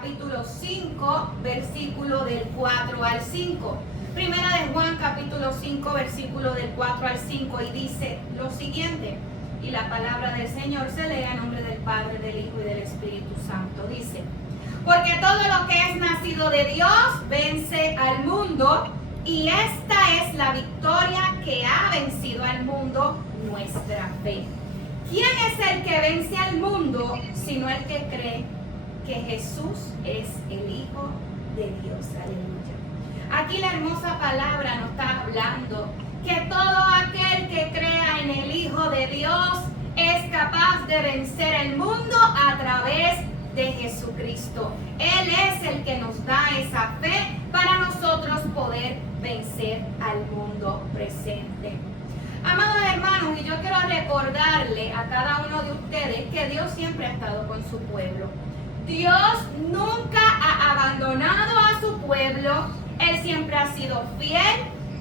capítulo 5, versículo del 4 al 5. Primera de Juan, capítulo 5, versículo del 4 al 5, y dice lo siguiente, y la palabra del Señor se lee en nombre del Padre, del Hijo y del Espíritu Santo. Dice, porque todo lo que es nacido de Dios vence al mundo, y esta es la victoria que ha vencido al mundo, nuestra fe. ¿Quién es el que vence al mundo, sino el que cree que Jesús es el Hijo de Dios? Aleluya. Aquí la hermosa palabra nos está hablando que todo aquel que crea en el Hijo de Dios es capaz de vencer el mundo a través de Jesucristo. Él es el que nos da esa fe para nosotros poder vencer al mundo presente. Amados hermanos, y yo quiero recordarle a cada uno de ustedes que Dios siempre ha estado con su pueblo. Dios nunca ha abandonado a su pueblo. Él siempre ha sido fiel,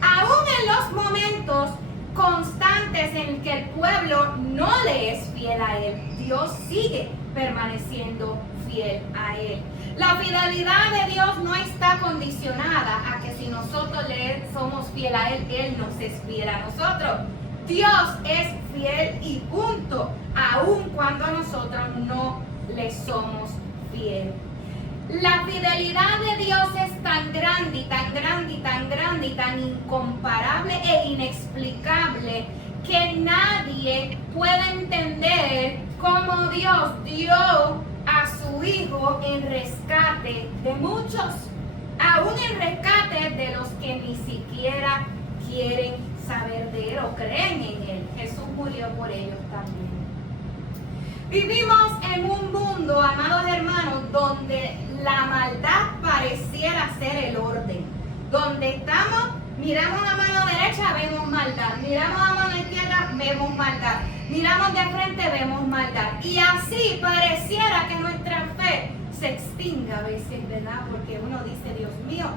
aún en los momentos constantes en que el pueblo no le es fiel a Él. Dios sigue permaneciendo fiel a Él. La fidelidad de Dios no está condicionada a que si nosotros le somos fiel a Él, Él nos es fiel a nosotros. Dios es fiel y punto, aun cuando nosotros no le somos fiel. La fidelidad de Dios es tan grande y tan grande y tan grande y tan incomparable e inexplicable que nadie puede entender cómo Dios dio a su Hijo en rescate de muchos, aún en rescate de los que ni siquiera quieren saber de Él o creen en Él. Jesús murió por ellos también. Vivimos en un mundo, amados hermanos, donde la maldad pareciera ser el orden. Donde estamos, miramos a mano derecha, vemos maldad. Miramos a mano izquierda, vemos maldad. Miramos de frente, vemos maldad. Y así pareciera que nuestra fe se extinga a veces, ¿verdad? Porque uno dice, Dios mío,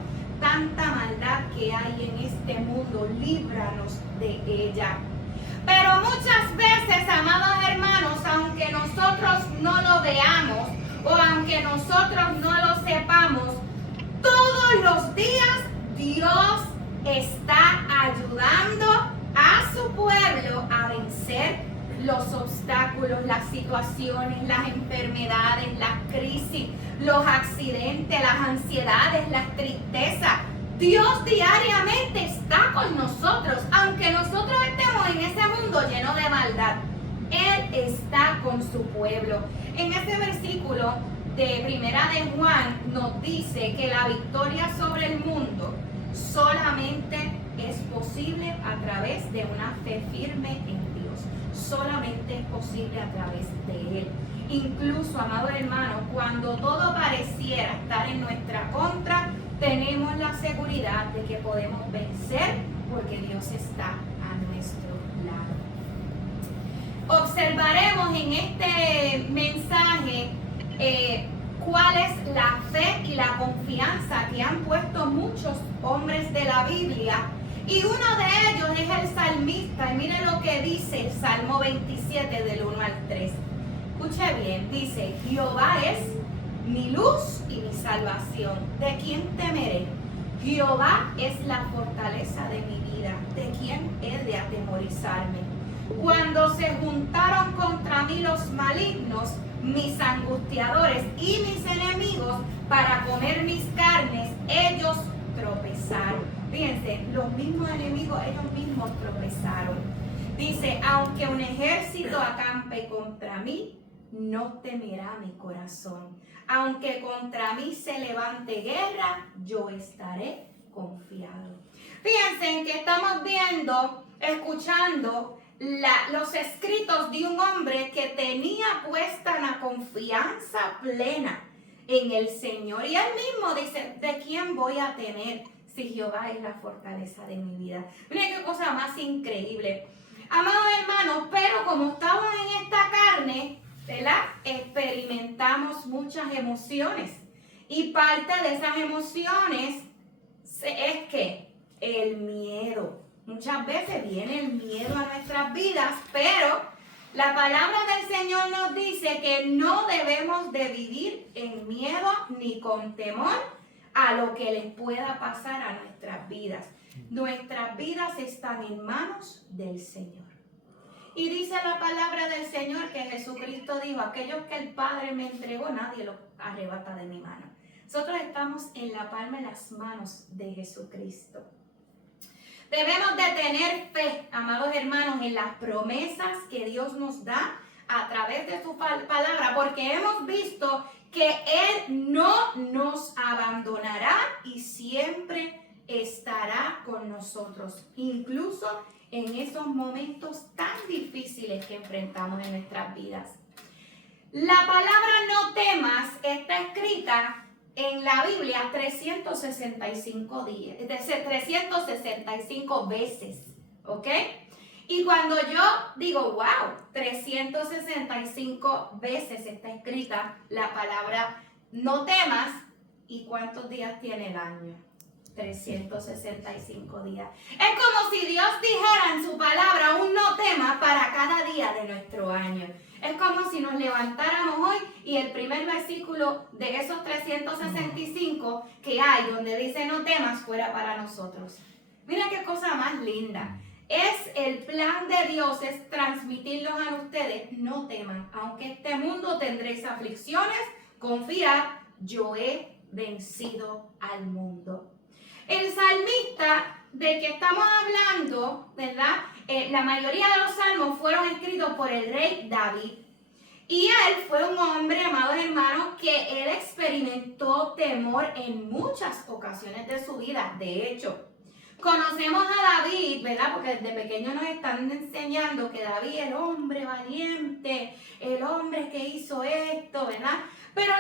tanta maldad que hay en este mundo, líbranos de ella. Pero muchas veces, amados hermanos, aunque nosotros no lo veamos o aunque nosotros no lo sepamos, todos los días Dios está ayudando a su pueblo a vencer los obstáculos, las situaciones, las enfermedades, las crisis, los accidentes, las ansiedades, las tristezas. Dios diariamente está con nosotros, aunque nosotros estemos en ese mundo lleno de maldad. Él está con su pueblo. En este versículo de Primera de Juan nos dice que la victoria sobre el mundo solamente es posible a través de una fe firme en Dios. Solamente es posible a través de Él. Incluso, amados hermanos, cuando todo pareciera estar en nuestra contra, tenemos la seguridad de que podemos vencer porque Dios está a nuestro lado. Observaremos en este mensaje cuál es la fe y la confianza que han puesto muchos hombres de la Biblia. Y uno de ellos es el salmista. Y miren lo que dice el Salmo 27 del 1 al 3. Escuche bien, dice, Jehová es mi luz y mi salvación. ¿De quién temeré? Jehová es la fortaleza de mi vida. ¿De quién he de atemorizarme? Cuando se juntaron contra mí los malignos, mis angustiadores y mis enemigos, para comer mis carnes, ellos tropezaron. Fíjense, los mismos enemigos, ellos mismos tropezaron. Dice, aunque un ejército acampe contra mí, no temerá mi corazón. Aunque contra mí se levante guerra, yo estaré confiado. Fíjense en que estamos viendo, escuchando los escritos de un hombre que tenía puesta una confianza plena en el Señor. Y él mismo dice, ¿de quién voy a temer si Jehová es la fortaleza de mi vida? Miren qué cosa más increíble. Amados hermanos, pero como estamos en esta carne, ¿verdad? Experimentamos muchas emociones. Y parte de esas emociones es que el miedo. Muchas veces viene el miedo a nuestras vidas, pero La palabra del Señor nos dice que no debemos de vivir en miedo ni con temor a lo que les pueda pasar a nuestras vidas. Nuestras vidas están en manos del Señor. Y dice la palabra del Señor que Jesucristo dijo, aquellos que el Padre me entregó, nadie los arrebata de mi mano. Nosotros estamos en la palma de las manos de Jesucristo. Debemos de tener fe, amados hermanos, en las promesas que Dios nos da a través de su palabra, porque hemos visto que Él no nos abandonará y siempre estará con nosotros, incluso en esos momentos tan difíciles que enfrentamos en nuestras vidas. La palabra no temas está escrita en la Biblia 365 días, es decir, 365 veces, ¿ok? Y cuando yo digo, wow, 365 veces está escrita la palabra no temas, ¿y cuántos días tiene el año? 365 días. Es como si Dios dijera en su palabra un no tema para cada día de nuestro año. Es como si nos levantáramos hoy y el primer versículo de esos 365 que hay, donde dice no temas, fuera para nosotros. Mira qué cosa más linda. Es el plan de Dios, es transmitirlos a ustedes, no teman. Aunque este mundo tendréis aflicciones, confiad, yo he vencido al mundo. El salmista del que estamos hablando, ¿verdad? La mayoría de los salmos fueron escritos por el rey David. Y él fue un hombre, amados hermanos, que él experimentó temor en muchas ocasiones de su vida. De hecho, conocemos a David, ¿verdad? Porque desde pequeño nos están enseñando que David, el hombre valiente, el hombre que hizo esto, ¿verdad? Pero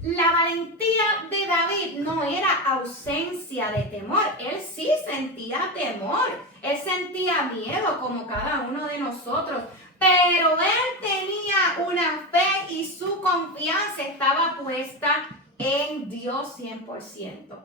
la valentía de David no era ausencia de temor. Él sí sentía temor. Él sentía miedo como cada uno de nosotros. Pero él tenía una fe y su confianza estaba puesta en Dios 100%.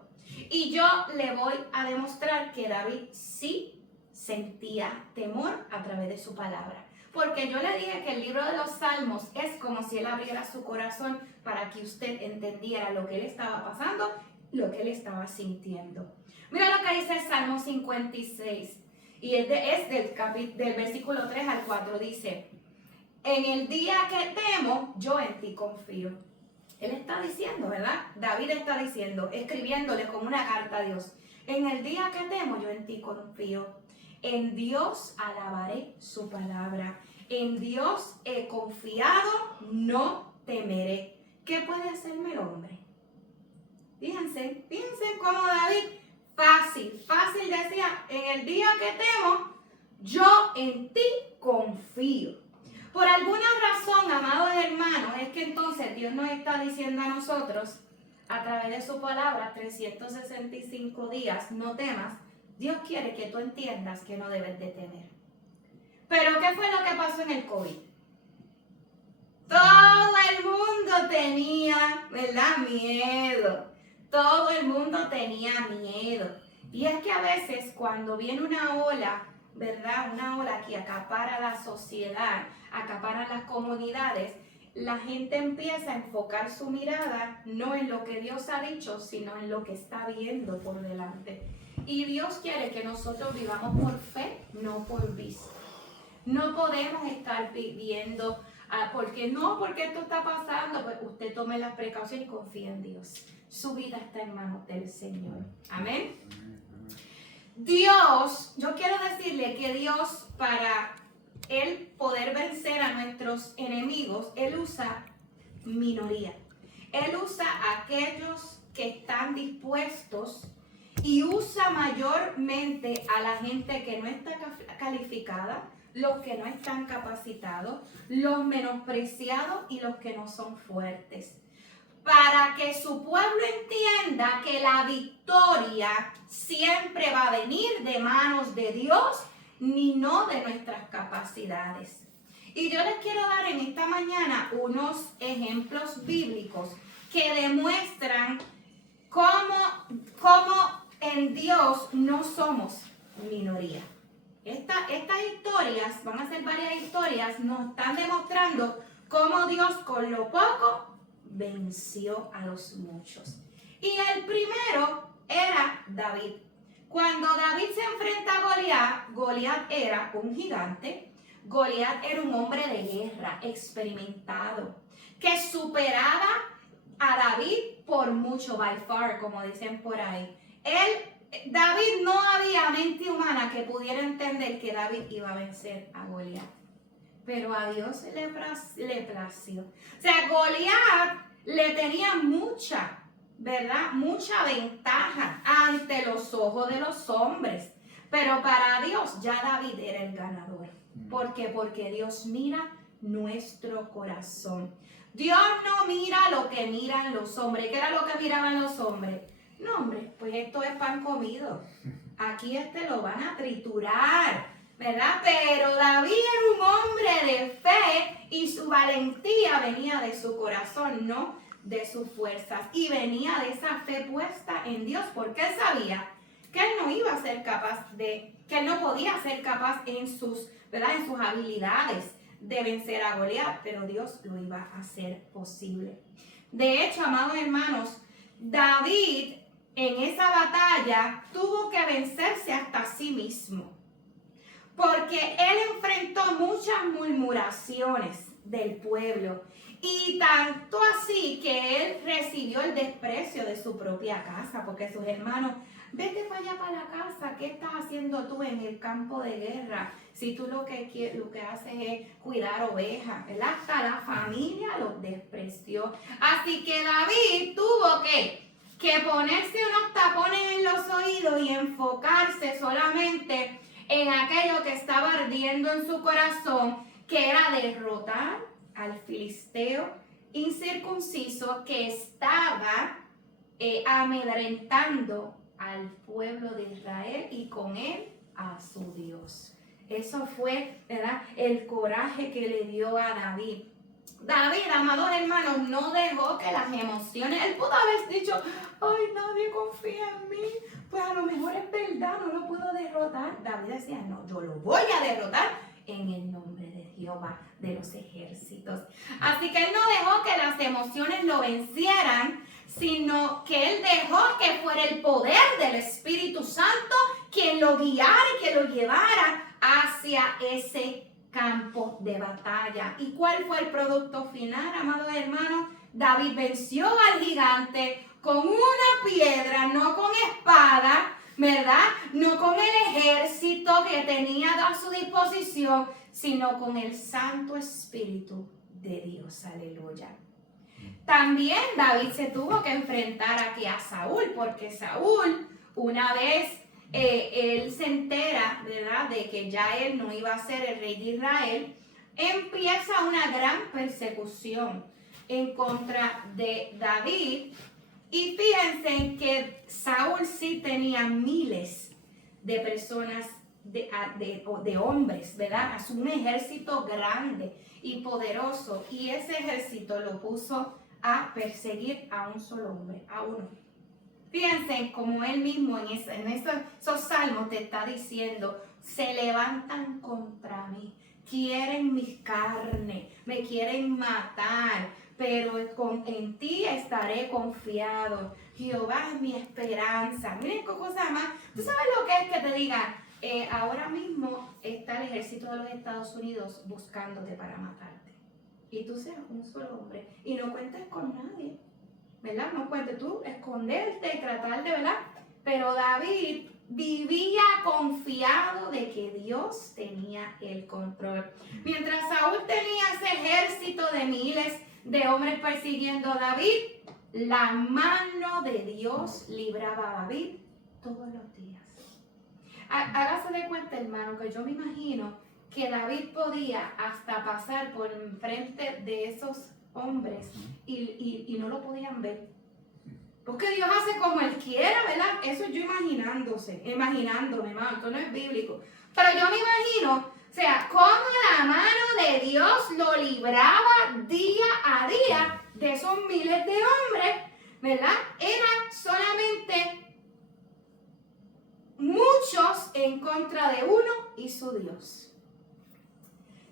Y yo le voy a demostrar que David sí sentía temor a través de su palabra. Porque yo le dije que el libro de los Salmos es como si él abriera su corazón para que usted entendiera lo que él estaba pasando, lo que él estaba sintiendo. Mira lo que dice el Salmo 56. Y es del versículo 3 al 4. Dice, en el día que temo, yo en ti confío. Él está diciendo, ¿verdad? David está diciendo, escribiéndole como una carta a Dios. En el día que temo, yo en ti confío. En Dios alabaré su palabra. En Dios he confiado, no temeré. ¿Qué puede hacerme el hombre? Fíjense cómo David fácil decía, en el día que temo, yo en ti confío. Por alguna razón, amados hermanos, es que entonces Dios nos está diciendo a nosotros, a través de su palabra, 365 días, no temas. Dios quiere que tú entiendas que no debes de temer. Pero ¿qué fue lo que pasó en el COVID? Todo el mundo tenía, ¿verdad? Miedo. Todo el mundo tenía miedo. Y es que a veces cuando viene una ola, ¿verdad? Una ola que acapara la sociedad, acapara las comunidades, la gente empieza a enfocar su mirada no en lo que Dios ha dicho, sino en lo que está viendo por delante. Y Dios quiere que nosotros vivamos por fe, no por vista. No podemos estar viviendo, porque esto está pasando, pues usted tome las precauciones y confíe en Dios. Su vida está en manos del Señor. Amén. Dios, yo quiero decirle que Dios, para Él poder vencer a nuestros enemigos, Él usa minoría. Él usa a aquellos que están dispuestos y usa mayormente a la gente que no está calificada, los que no están capacitados, los menospreciados y los que no son fuertes. Para que su pueblo entienda que la victoria siempre va a venir de manos de Dios, ni no de nuestras capacidades. Y yo les quiero dar en esta mañana unos ejemplos bíblicos que demuestran cómo en Dios no somos minoría. Estas historias, van a ser varias historias, nos están demostrando cómo Dios con lo poco venció a los muchos. Y el primero era David. Cuando David se enfrenta a Goliat, Goliat era un gigante. Goliat era un hombre de guerra experimentado que superaba a David por mucho, by far, como dicen por ahí. David, no había mente humana que pudiera entender que David iba a vencer a Goliat. Pero a Dios le plació. O sea, Goliat le tenía mucha, ¿verdad? Mucha ventaja ante los ojos de los hombres. Pero para Dios ya David era el ganador. ¿Por qué? Porque Dios mira nuestro corazón. Dios no mira lo que miran los hombres. ¿Qué era lo que miraban los hombres? No, hombre, pues esto es pan comido. Aquí lo van a triturar, ¿verdad? Pero David era un hombre de fe y su valentía venía de su corazón, no de sus fuerzas. Y venía de esa fe puesta en Dios, porque él sabía que él no iba a ser capaz que él no podía ser capaz en sus, ¿verdad? En sus habilidades de vencer a Goliat, pero Dios lo iba a hacer posible. De hecho, amados hermanos, David en esa batalla tuvo que vencerse hasta sí mismo, porque él enfrentó muchas murmuraciones del pueblo, y tanto así que él recibió el desprecio de su propia casa, porque sus hermanos: vete para allá, para la casa, ¿qué estás haciendo tú en el campo de guerra? Si tú lo que haces es cuidar ovejas, ¿verdad? Hasta la familia los despreció. Así que David tuvo que ponerse unos tapones en los oídos y enfocarse solamente en aquello que estaba ardiendo en su corazón, que era derrotar al filisteo incircunciso que estaba amedrentando al pueblo de Israel y con él a su Dios. Eso fue, ¿verdad?, el coraje que le dio a David. David, amados hermanos, no dejó que las emociones, él pudo haber dicho: ay, nadie confía en mí, pues a lo mejor es verdad, no lo puedo derrotar. David decía: no, yo lo voy a derrotar en el nombre de Jehová de los ejércitos. Así que él no dejó que las emociones lo vencieran, sino que él dejó que fuera el poder del Espíritu Santo quien lo guiara y que lo llevara hacia ese campo de batalla. ¿Y cuál fue el producto final, amados hermanos? David venció al gigante con una piedra, no con espada, ¿verdad? No con el ejército que tenía a su disposición, sino con el Santo Espíritu de Dios. Aleluya. También David se tuvo que enfrentar aquí a Saúl, porque Saúl, una vez él se entera, ¿verdad?, de que ya él no iba a ser el rey de Israel, empieza una gran persecución en contra de David. Y fíjense que Saúl sí tenía miles de personas, de hombres, ¿verdad? Es un ejército grande y poderoso, y ese ejército lo puso a perseguir a un solo hombre, a uno. Fíjense como él mismo en esos salmos te está diciendo: se levantan contra mí, quieren mi carne, me quieren matar, pero en ti estaré confiado. Jehová es mi esperanza. Miren qué cosa más. ¿Tú sabes lo que es que te diga: ahora mismo está el ejército de los Estados Unidos buscándote para matarte, y tú seas un solo hombre y no cuentes con nadie, ¿verdad? No cuentes tú, esconderte y tratar de, ¿verdad? Pero David vivía confiado de que Dios tenía el control. Mientras Saúl tenía ese ejército de miles de hombres persiguiendo a David, la mano de Dios libraba a David todos los días. Hágase de cuenta, hermano, que yo me imagino que David podía hasta pasar por enfrente de esos hombres y no lo podían ver. Porque Dios hace como Él quiera, ¿verdad? Eso yo imaginándome, hermano, esto no es bíblico. Pero yo me imagino, o sea, cómo la mano de Dios lo libraba día a día de esos miles de hombres, ¿verdad? Era solamente muchos en contra de uno y su Dios.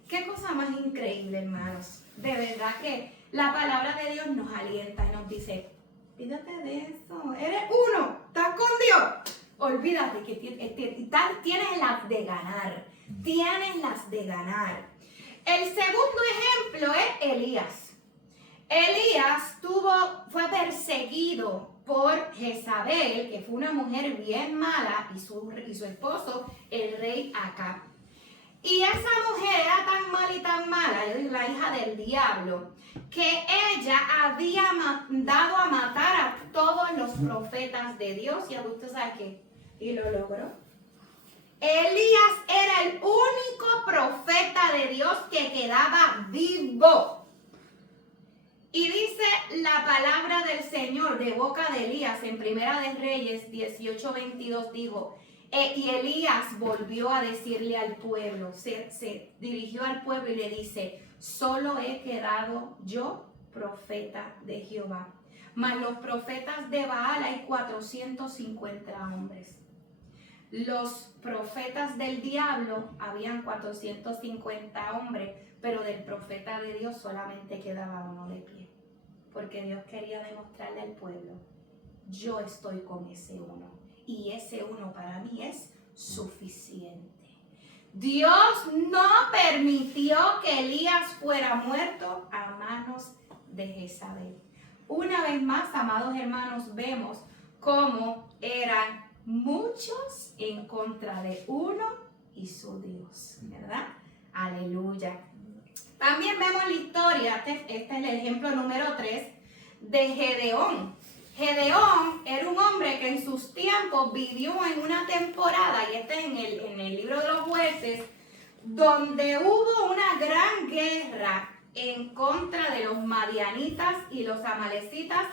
Qué cosa más increíble, hermanos. De verdad que la palabra de Dios nos alienta y nos dice, olvídate de eso, eres uno, estás con Dios. Olvídate que tienes las de ganar, tienes las de ganar. El segundo ejemplo es Elías. Elías fue perseguido por Jezabel, que fue una mujer bien mala, y su esposo, el rey Acab. Y esa mujer era tan mala, la hija del diablo, que ella había mandado a matar a todos los profetas de Dios. Y usted sabe qué, y lo logró. Elías era el único profeta de Dios que quedaba vivo. Y dice la palabra del Señor de boca de Elías en Primera de Reyes 18:22, dijo, y Elías volvió a decirle al pueblo, se dirigió al pueblo y le dice, solo he quedado yo profeta de Jehová, mas los profetas de Baal hay 450 hombres. Los profetas del diablo habían 450 hombres, pero del profeta de Dios solamente quedaba uno de pie. Porque Dios quería demostrarle al pueblo, yo estoy con ese uno. Y ese uno para mí es suficiente. Dios no permitió que Elías fuera muerto a manos de Jezabel. Una vez más, amados hermanos, vemos cómo eran muchos en contra de uno y su Dios, ¿verdad? Aleluya. También vemos la historia, este es el ejemplo número 3 de Gedeón. Gedeón era un hombre que en sus tiempos vivió en una temporada, y en el libro de los jueces, donde hubo una gran guerra en contra de los madianitas y los amalecitas,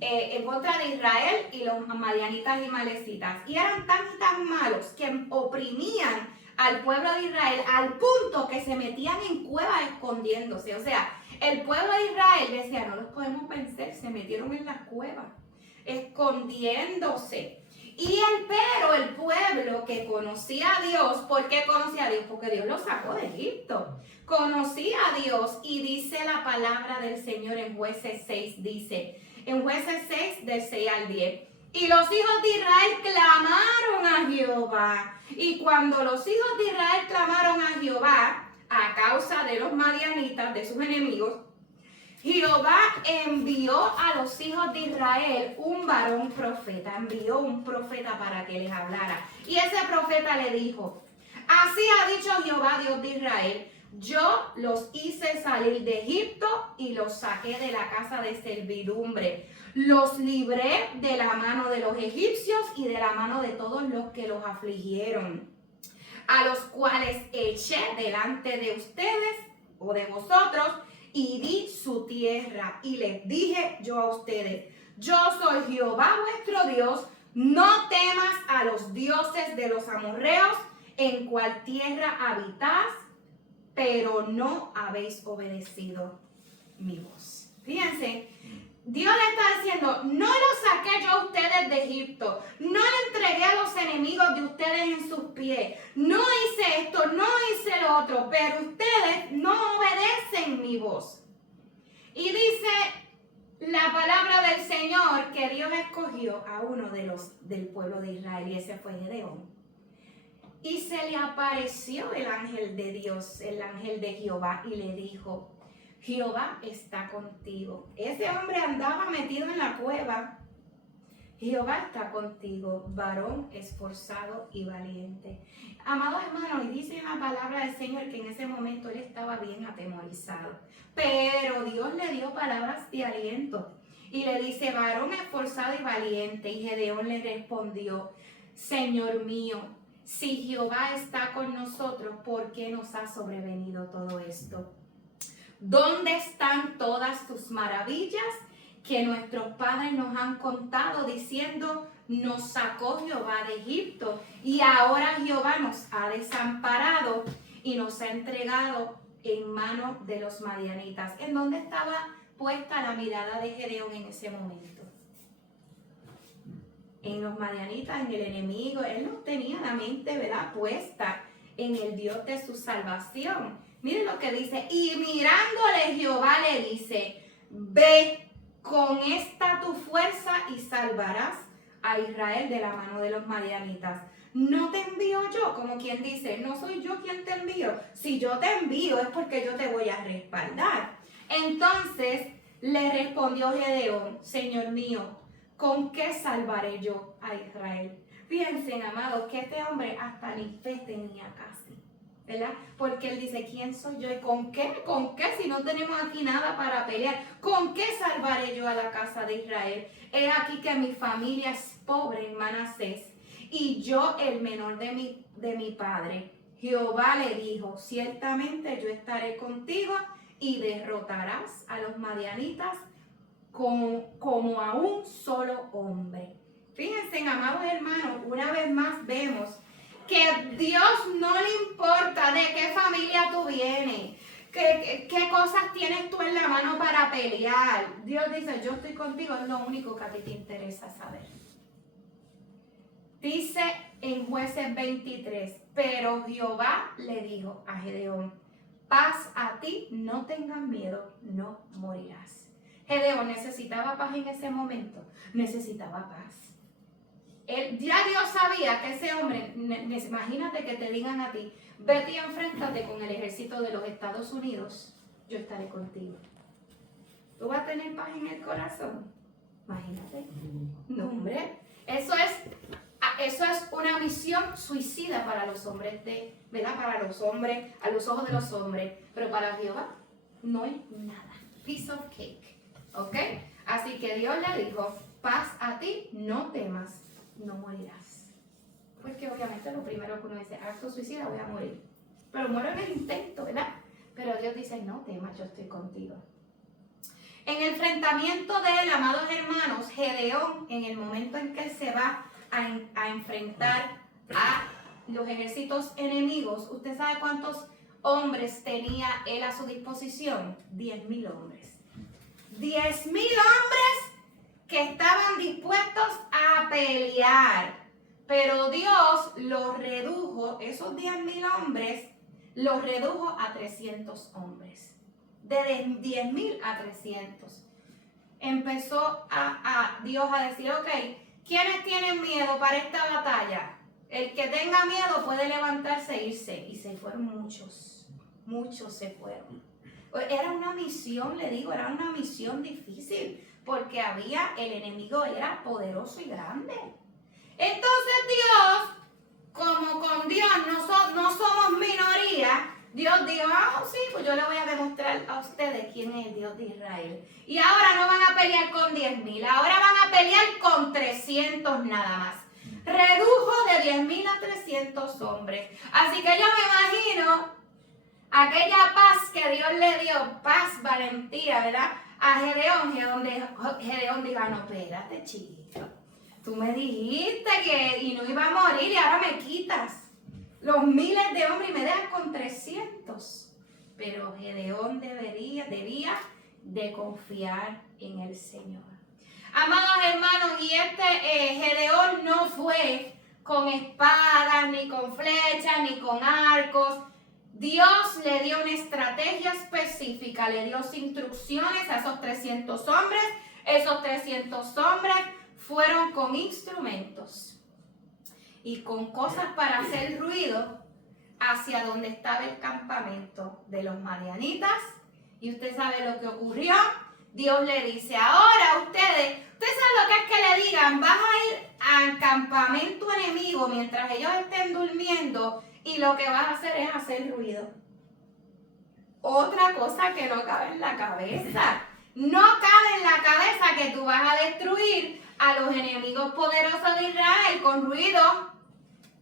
en contra de Israel y los madianitas y amalecitas. Y eran tan malos que oprimían al pueblo de Israel al punto que se metían en cuevas escondiéndose. O sea, el pueblo de Israel decía, no los podemos vencer, se metieron en las cuevas, escondiéndose. Pero el pueblo que conocía a Dios, ¿por qué conocía a Dios? Porque Dios los sacó de Egipto. Conocía a Dios, y dice la palabra del Señor en Jueces 6, dice, en Jueces 6, del 6 al 10, y los hijos de Israel clamaron a Jehová. Y cuando los hijos de Israel clamaron a Jehová a causa de los madianitas, de sus enemigos, Jehová envió a los hijos de Israel un varón profeta, envió un profeta para que les hablara. Y ese profeta le dijo, así ha dicho Jehová, Dios de Israel, yo los hice salir de Egipto y los saqué de la casa de servidumbre. Los libré de la mano de los egipcios y de la mano de todos los que los afligieron, a los cuales eché delante de ustedes o de vosotros y di su tierra. Y les dije yo a ustedes, yo soy Jehová vuestro Dios, no temas a los dioses de los amorreos, en cual tierra habitáis, pero no habéis obedecido mi voz. Fíjense, Dios le está diciendo, no los saqué yo a ustedes de Egipto, no le entregué a los enemigos de ustedes en sus pies, no hice esto, no hice lo otro, pero ustedes no obedecen mi voz. Y dice la palabra del Señor que Dios escogió a uno de los del pueblo de Israel, y ese fue Gedeón. Y se le apareció el ángel de Dios, el ángel de Jehová, y le dijo, Jehová está contigo. Ese hombre andaba metido en la cueva. Jehová está contigo, varón esforzado y valiente. Amados hermanos, y dice en la palabra del Señor que en ese momento él estaba bien atemorizado. Pero Dios le dio palabras de aliento. Y le dice, varón esforzado y valiente. Y Gedeón le respondió, Señor mío, si Jehová está con nosotros, ¿por qué nos ha sobrevenido todo esto? ¿Dónde están todas tus maravillas que nuestros padres nos han contado diciendo, nos sacó Jehová de Egipto y ahora Jehová nos ha desamparado y nos ha entregado en manos de los madianitas? ¿En dónde estaba puesta la mirada de Gedeón en ese momento? en los madianitas, en el enemigo. Él no tenía la mente, ¿verdad?, puesta en el Dios de su salvación. Miren lo que dice, y mirándole Jehová le dice, ve con esta tu fuerza y salvarás a Israel de la mano de los madianitas. ¿No te envío yo? Como quien dice, no soy yo quien te envío. Si yo te envío es porque yo te voy a respaldar. Entonces le respondió Gedeón, Señor mío, ¿con qué salvaré yo a Israel? Fíjense, amados, que este hombre hasta ni fe tenía casi, ¿verdad? Porque él dice, ¿quién soy yo? ¿Y con qué? ¿Con qué? Si no tenemos aquí nada para pelear. ¿Con qué salvaré yo a la casa de Israel? He aquí que mi familia es pobre en Manasés y yo el menor de mi padre. Jehová le dijo, ciertamente yo estaré contigo y derrotarás a los madianitas como a un solo hombre. Fíjense, amados hermanos, una vez más vemos que Dios no le importa de qué familia tú vienes, qué cosas tienes tú en la mano para pelear. Dios dice, yo estoy contigo, es lo único que a ti te interesa saber. Dice en Jueces 23, pero Jehová le dijo a Gedeón, paz a ti, no tengas miedo, no morirás. Gedeón necesitaba paz en ese momento, necesitaba paz. Ya Dios sabía que ese hombre, imagínate que te digan a ti, vete y enfréntate con el ejército de los Estados Unidos, yo estaré contigo. ¿Tú vas a tener paz en el corazón? Imagínate. No, hombre, eso es una misión suicida para los hombres, ¿verdad? Para los hombres, a los ojos de los hombres, pero para Jehová no es nada. Piece of cake, ¿ok? Así que Dios le dijo, paz a ti, no temas, no morirás. Porque obviamente lo primero que uno dice, acto suicida, voy a morir. Pero muero en el intento, ¿verdad? Pero Dios dice, no temas, yo estoy contigo. En el enfrentamiento de él, amados hermanos, Gedeón, en el momento en que él se va a enfrentar a los ejércitos enemigos, ¿usted sabe cuántos hombres tenía él a su disposición? 10,000 hombres. 10,000 hombres que estaban dispuestos a pelear. Pero Dios los redujo, esos 10,000 hombres, los redujo a 300 hombres. De 10,000 a 300. Empezó Dios a decir, ok, ¿quiénes tienen miedo para esta batalla? El que tenga miedo puede levantarse e irse. Y se fueron muchos se fueron. Era una misión, le digo, era una misión difícil, porque el enemigo era poderoso y grande. Entonces Dios, como con Dios no somos minoría, Dios dijo, sí, pues yo le voy a demostrar a ustedes quién es el Dios de Israel. Y ahora no van a pelear con 10,000, ahora van a pelear con 300 nada más. Redujo de 10,000 a 300 hombres. Así que yo me imagino aquella paz que Dios le dio, paz, valentía, ¿verdad? A Gedeón dijo, no, espérate, chiquito. Tú me dijiste que y no iba a morir y ahora me quitas los miles de hombres y me dejas con 300. Pero Gedeón debía de confiar en el Señor. Amados hermanos, y Gedeón no fue con espadas, ni con flechas, ni con arcos. Dios le dio una estrategia específica, le dio instrucciones a esos 300 hombres. Esos 300 hombres fueron con instrumentos y con cosas para hacer ruido hacia donde estaba el campamento de los madianitas. Y usted sabe lo que ocurrió. Dios le dice, ahora ustedes saben lo que es que le digan, vas a ir al campamento enemigo mientras ellos estén durmiendo y lo que vas a hacer es hacer ruido. Otra cosa que no cabe en la cabeza. No cabe en la cabeza que tú vas a destruir a los enemigos poderosos de Israel con ruido.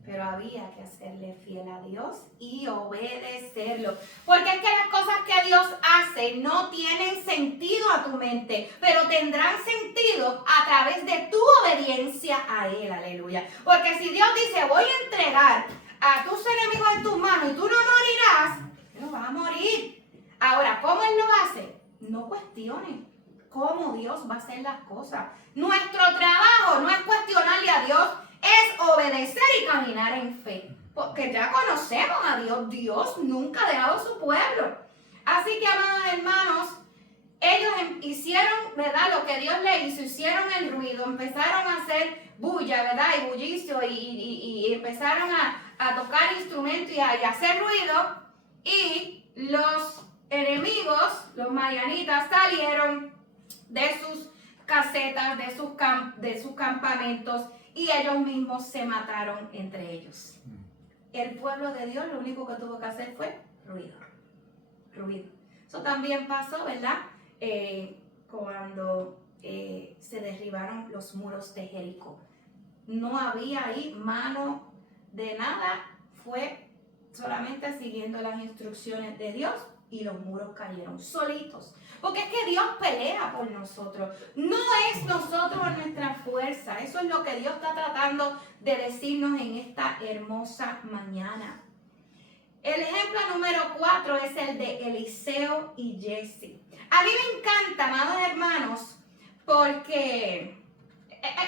Pero había que hacerle fiel a Dios y obedecerlo. Porque es que las cosas que Dios hace no tienen sentido a tu mente, pero tendrán sentido a través de tu obediencia a Él. Aleluya. Porque si Dios dice, voy a entregar a tus enemigos en tus manos y tú no morirás, no vas a morir. Ahora, ¿cómo Él lo hace? No cuestiones. cómo Dios va a hacer las cosas. Nuestro trabajo no es cuestionarle a Dios, es obedecer y caminar en fe. Porque ya conocemos a Dios. Dios nunca ha dejado a su pueblo. Así que, amados hermanos, ellos hicieron, ¿verdad? Lo que Dios le hizo, hicieron el ruido, empezaron a hacer bulla, ¿verdad? Y bullicio, y empezaron a tocar instrumentos y a hacer ruido. Y los enemigos, los madianitas, salieron de sus casetas, de sus campamentos, y ellos mismos se mataron entre ellos. El pueblo de Dios lo único que tuvo que hacer fue ruido. Eso también pasó, ¿verdad? Cuando se derribaron los muros de Jericó. No había ahí mano de nada, fue solamente siguiendo las instrucciones de Dios y los muros cayeron solitos. Porque es que Dios pelea por nosotros. No es nosotros nuestra fuerza. Eso es lo que Dios está tratando de decirnos en esta hermosa mañana. El ejemplo número 4 es el de Eliseo y Jesse. A mí me encanta, amados hermanos, porque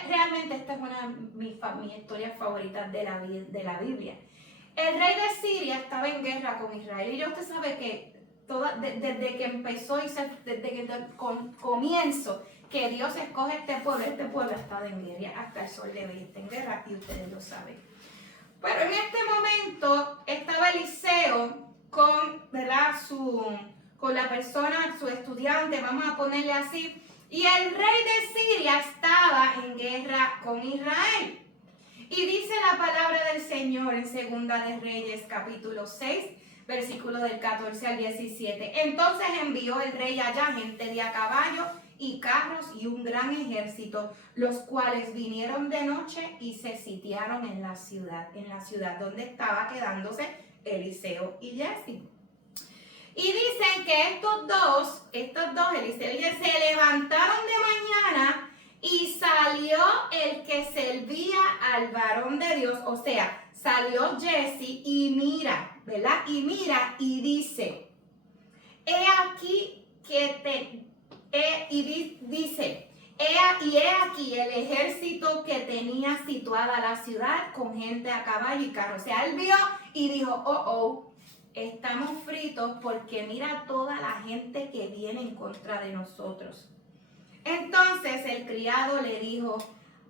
realmente esta es una de mis historias favoritas de la Biblia. El rey de Siria estaba en guerra con Israel. Y ya usted sabe que desde que empezó desde que comienzo, que Dios escoge este pueblo ha estado en guerra hasta el sol de hoy está en guerra, y ustedes lo saben. Pero en este momento estaba Eliseo ¿verdad? Con la persona, su estudiante, vamos a ponerle así, y el rey de Siria estaba en guerra con Israel. Y dice la palabra del Señor en Segunda de Reyes, capítulo 6, versículo del 14 al 17. Entonces envió el rey allá gente de a caballo y carros y un gran ejército, los cuales vinieron de noche y se sitiaron en la ciudad donde estaba quedándose Eliseo y Jesse. Y dicen que estos dos, Eliseo y Jesse, se levantaron de mañana y salió el que servía al varón de Dios, o sea, salió Jesse y mira, ¿verdad? Y mira y dice, he aquí aquí el ejército que tenía situada la ciudad con gente a caballo y carro. O sea, él vio y dijo, estamos fritos porque mira toda la gente que viene en contra de nosotros. Entonces el criado le dijo,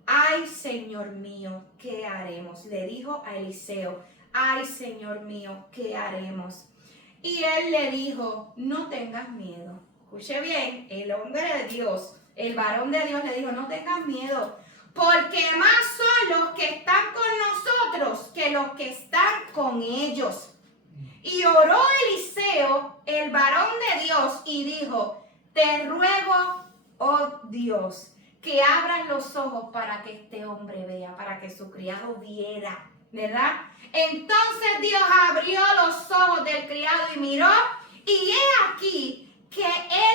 ay, Señor mío, ¿qué haremos? Le dijo a Eliseo, ay, Señor mío, ¿qué haremos? Y él le dijo, no tengas miedo. Escuche bien, el hombre de Dios, el varón de Dios le dijo, no tengas miedo, porque más son los que están con nosotros que los que están con ellos. Y oró Eliseo, el varón de Dios, y dijo, te ruego, oh Dios, que abran los ojos para que este hombre vea, para que su criado viera, ¿verdad? Entonces Dios abrió los ojos del criado y miró, y he aquí que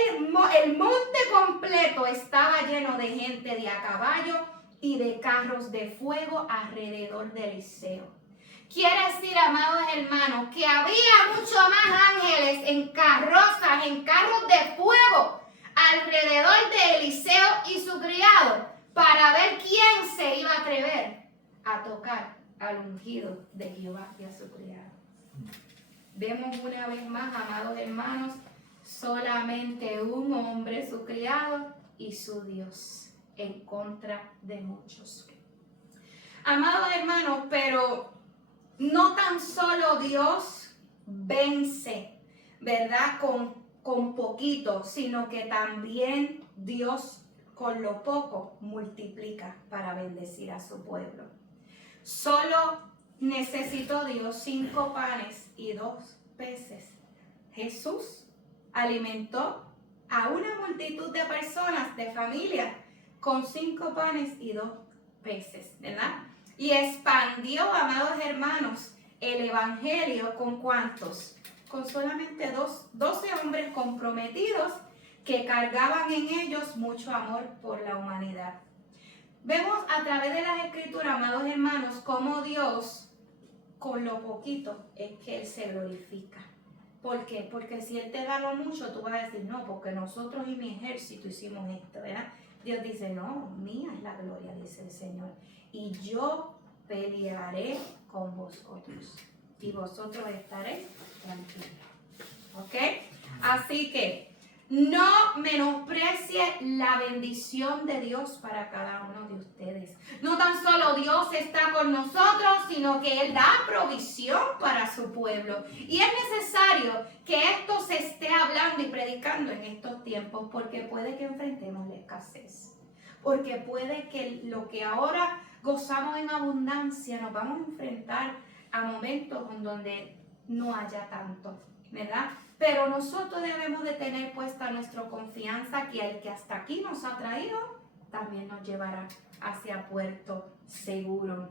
el monte completo estaba lleno de gente de a caballo y de carros de fuego alrededor de Eliseo. Quiere decir, amados hermanos, que había mucho más ángeles en carrozas, en carros de fuego alrededor de Eliseo y su criado, para ver quién se iba a atrever a tocar al ungido de Jehová y a su criado. Vemos una vez más, amados hermanos, solamente un hombre, su criado y su Dios, en contra de muchos. Amados hermanos, pero no tan solo Dios vence, ¿verdad? Con poquito, sino que también Dios con lo poco multiplica para bendecir a su pueblo. Solo necesitó Dios 5 panes y 2 peces. Jesús alimentó a una multitud de personas, de familias, con 5 panes y 2 peces, ¿verdad? Y expandió, amados hermanos, el evangelio con ¿cuántos? Con solamente 12 hombres comprometidos que cargaban en ellos mucho amor por la humanidad. Vemos a través de las escrituras, amados hermanos, cómo Dios, con lo poquito, es que Él se glorifica. ¿Por qué? Porque si Él te da lo mucho, tú vas a decir, no, porque nosotros y mi ejército hicimos esto, ¿verdad? Dios dice, no, mía es la gloria, dice el Señor. Y yo pelearé con vosotros. Y vosotros estaréis tranquilos. ¿Ok? Así que no menosprecie la bendición de Dios para cada uno de ustedes. No tan solo Dios está con nosotros, sino que Él da provisión para su pueblo. Y es necesario que esto se esté hablando y predicando en estos tiempos, porque puede que enfrentemos la escasez. Porque puede que lo que ahora gozamos en abundancia, nos vamos a enfrentar a momentos en donde no haya tanto, ¿verdad? Pero nosotros debemos de tener puesta nuestra confianza que el que hasta aquí nos ha traído, también nos llevará hacia puerto seguro.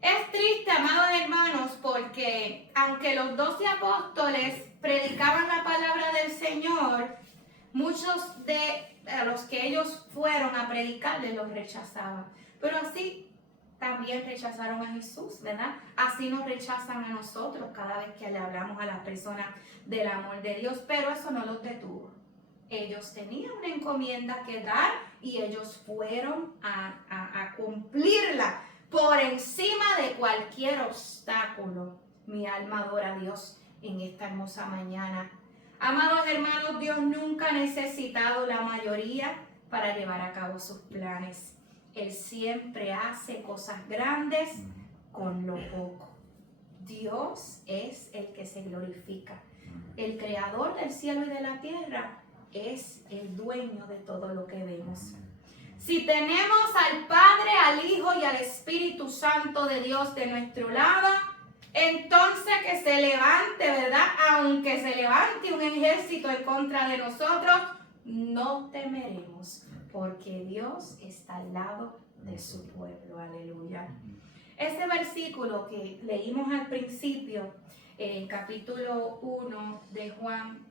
Es triste, amados hermanos, porque aunque los 12 apóstoles predicaban la palabra del Señor, muchos de los que ellos fueron a predicarles los rechazaban. Pero así también rechazaron a Jesús, ¿verdad? Así nos rechazan a nosotros cada vez que le hablamos a las personas del amor de Dios, pero eso no los detuvo. Ellos tenían una encomienda que dar y ellos fueron a cumplirla por encima de cualquier obstáculo. Mi alma adora a Dios en esta hermosa mañana. Amados hermanos, Dios nunca ha necesitado la mayoría para llevar a cabo sus planes. Él siempre hace cosas grandes con lo poco. Dios es el que se glorifica. El creador del cielo y de la tierra es el dueño de todo lo que vemos. Si tenemos al Padre, al Hijo y al Espíritu Santo de Dios de nuestro lado, entonces que se levante, ¿verdad? Aunque se levante un ejército en contra de nosotros, no temeremos, porque Dios está al lado de su pueblo. Aleluya. Ese versículo que leímos al principio, en capítulo 1 de Juan,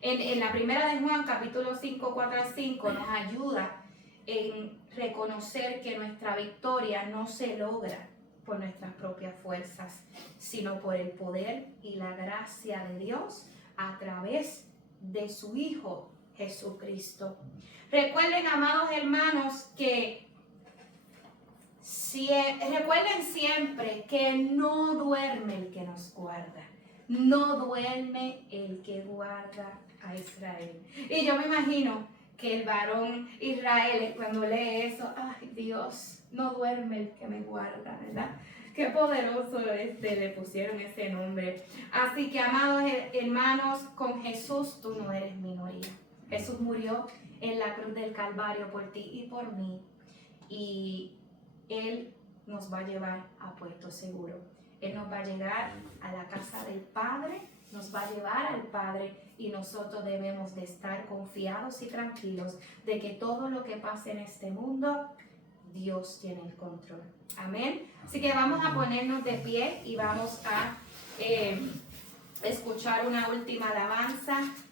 en la primera de Juan, capítulo 5, 4 al 5, nos ayuda en reconocer que nuestra victoria no se logra por nuestras propias fuerzas, sino por el poder y la gracia de Dios a través de su Hijo Jesucristo. Recuerden, amados hermanos, que recuerden siempre que no duerme el que nos guarda. No duerme el que guarda a Israel. Y yo me imagino que el varón Israel, cuando lee eso, ay Dios, no duerme el que me guarda, ¿verdad? Qué poderoso le pusieron ese nombre. Así que, amados hermanos, con Jesús tú no eres minoría. Jesús murió en la cruz del Calvario por ti y por mí. Y Él nos va a llevar a puerto seguro. Él nos va a llegar a la casa del Padre, nos va a llevar al Padre, y nosotros debemos de estar confiados y tranquilos de que todo lo que pase en este mundo, Dios tiene el control. Amén. Así que vamos a ponernos de pie y vamos a escuchar una última alabanza.